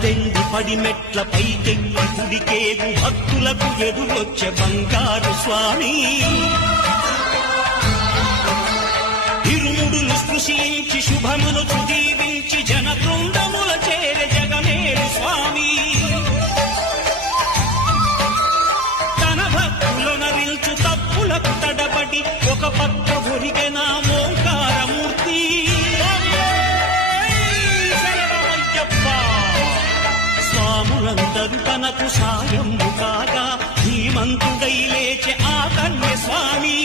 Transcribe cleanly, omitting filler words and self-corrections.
పద్దెండి పడి మెట్ల పైకెక్కి గుడికేగు భక్తులకు ఎదురొచ్చే బంగారు స్వామి ఇరుముడులు స్పృశించి శుభమును దీవించి జన బృందముల చేర జగమేలు స్వామి తన భక్తులనరిల్చు తప్పులకు తడబడి ఒక పక్క ఒరిగెన ఓంకారమూర్తి స్వాములందరూ తనకు సాయము కాగా ధీమంతుడై లేచె ఆ కన్య స్వామి